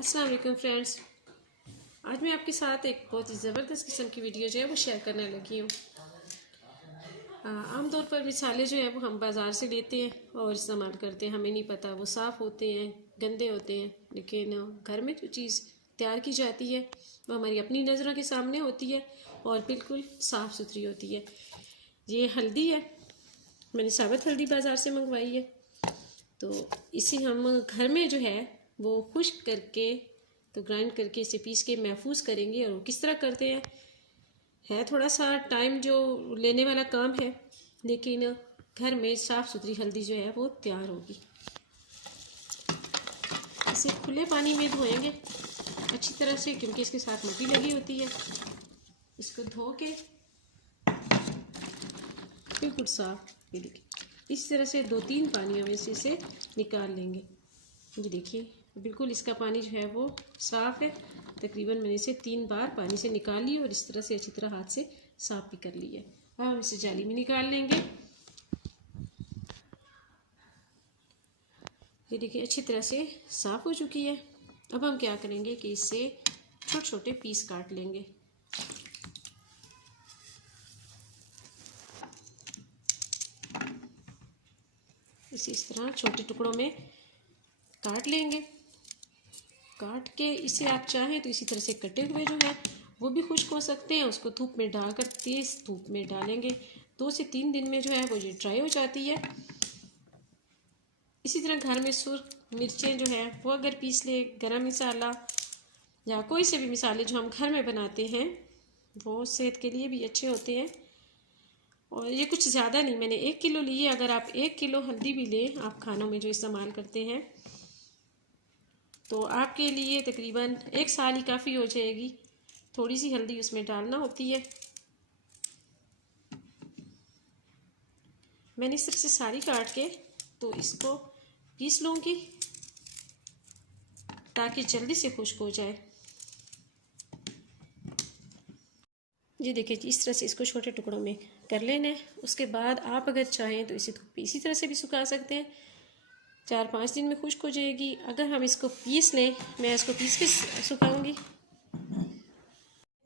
अस्सलाम वालेकुम फ्रेंड्स। आज मैं आपके साथ एक बहुत ही ज़बरदस्त किस्म की वीडियो जो है वो शेयर करने लगी हूँ। आम तौर पर मिसाले जो है वो हम बाज़ार से लेते हैं और इस्तेमाल करते हैं। हमें नहीं पता वो साफ़ होते हैं, गंदे होते हैं, लेकिन घर में जो चीज़ तैयार की जाती है वो हमारी अपनी नज़रों के सामने होती है और बिल्कुल साफ़ सुथरी होती है। ये हल्दी है, मैंने साबुत हल्दी बाज़ार से मंगवाई है। तो इसे हम घर में जो है वो खुश्क करके तो ग्राइंड करके इसे पीस के महफूज करेंगे। और वो किस तरह करते हैं है थोड़ा सा टाइम जो लेने वाला काम है, लेकिन घर में साफ़ सुथरी हल्दी जो है वो तैयार होगी। इसे खुले पानी में धोएंगे अच्छी तरह से, क्योंकि इसके साथ मिट्टी लगी होती है। इसको धो के बिल्कुल साफ, ये देखिए इस तरह से 2-3 पानियों में से इसे निकाल लेंगे। ये देखिए बिल्कुल इसका पानी जो है वो साफ़ है। तकरीबन मैंने इसे 3 बार पानी से निकाल ली और इस तरह से अच्छी तरह हाथ से साफ भी कर ली है। अब हम इसे जाली में निकाल लेंगे। ये देखिए अच्छी तरह से साफ़ हो चुकी है। अब हम क्या करेंगे कि इससे छोटे छोटे पीस काट लेंगे। इसे इस तरह छोटे टुकड़ों में काट लेंगे। काट के इसे आप चाहें तो इसी तरह से कटे हुए जो है वो भी खुश्क हो सकते हैं। उसको धूप में डालकर तेज़ धूप में डालेंगे, 2 से 3 दिन में जो है वो ये ड्राई हो जाती है। इसी तरह घर में सुर्ख मिर्चें जो है वो अगर पीस ले, गरम मसाला या कोई से भी मसाले जो हम घर में बनाते हैं वो सेहत के लिए भी अच्छे होते हैं। और ये कुछ ज़्यादा नहीं, मैंने 1 किलो ली है। अगर आप 1 किलो हल्दी भी लें आप खानों में जो इस्तेमाल करते हैं तो आपके लिए तकरीबन 1 साल ही काफ़ी हो जाएगी। थोड़ी सी हल्दी उसमें डालना होती है। मैंने इस तरह से सारी काट के तो इसको पीस लूँगी ताकि जल्दी से खुश्क हो जाए। जी देखिए इस तरह से इसको छोटे टुकड़ों में कर लेना है। उसके बाद आप अगर चाहें तो इसे धूप पे इसी तरह से भी सुखा सकते हैं। 4-5 दिन में खुश्क हो जाएगी। अगर हम इसको पीस लें, मैं इसको पीस के सुखाऊंगी,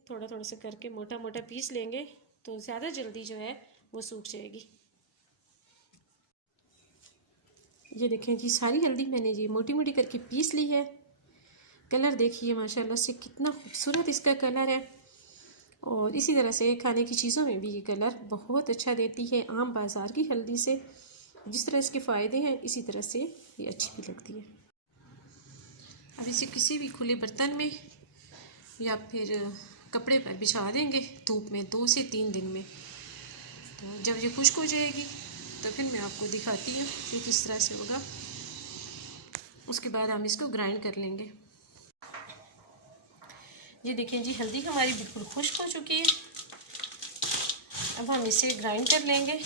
थोड़ा थोड़ा सा करके मोटा मोटा पीस लेंगे तो ज़्यादा जल्दी जो है वो सूख जाएगी। ये देखें जी सारी हल्दी मैंने जी मोटी मोटी करके पीस ली है। कलर देखिए माशाल्लाह से कितना खूबसूरत इसका कलर है। और इसी तरह से खाने की चीज़ों में भी ये कलर बहुत अच्छा देती है। आम बाज़ार की हल्दी से जिस तरह इसके फ़ायदे हैं इसी तरह से ये अच्छी भी लगती है। अब इसे किसी भी खुले बर्तन में या फिर कपड़े पर बिछा देंगे धूप में 2 से 3 दिन में। तो जब ये खुश्क हो जाएगी तो फिर मैं आपको दिखाती हूँ कि किस तरह से होगा। उसके बाद हम इसको ग्राइंड कर लेंगे। ये देखें जी हल्दी हमारी बिल्कुल खुश्क हो चुकी है। अब हम इसे ग्राइंड कर लेंगे।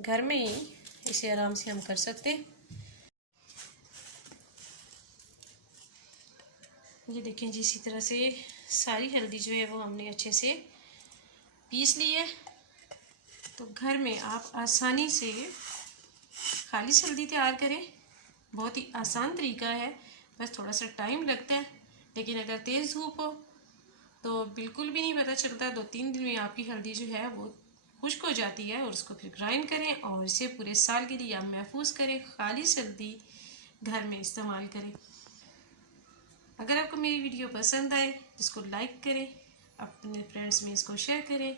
घर में ही इसे आराम से हम कर सकते हैं। ये देखें जी इसी तरह से सारी हल्दी जो है वो हमने अच्छे से पीस ली है। तो घर में आप आसानी से खालिश हल्दी तैयार करें। बहुत ही आसान तरीका है, बस थोड़ा सा टाइम लगता है, लेकिन अगर तेज़ धूप हो तो बिल्कुल भी नहीं पता चलता। 2-3 दिन में आपकी हल्दी जो है वो खुश्क हो जाती है। और उसको फिर ग्राइंड करें और इसे पूरे साल के लिए आप महफूज करें। खालिश हल्दी घर में इस्तेमाल करें। अगर आपको मेरी वीडियो पसंद आए इसको लाइक करें, अपने फ्रेंड्स में इसको शेयर करें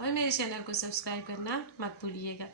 और मेरे चैनल को सब्सक्राइब करना मत भूलिएगा।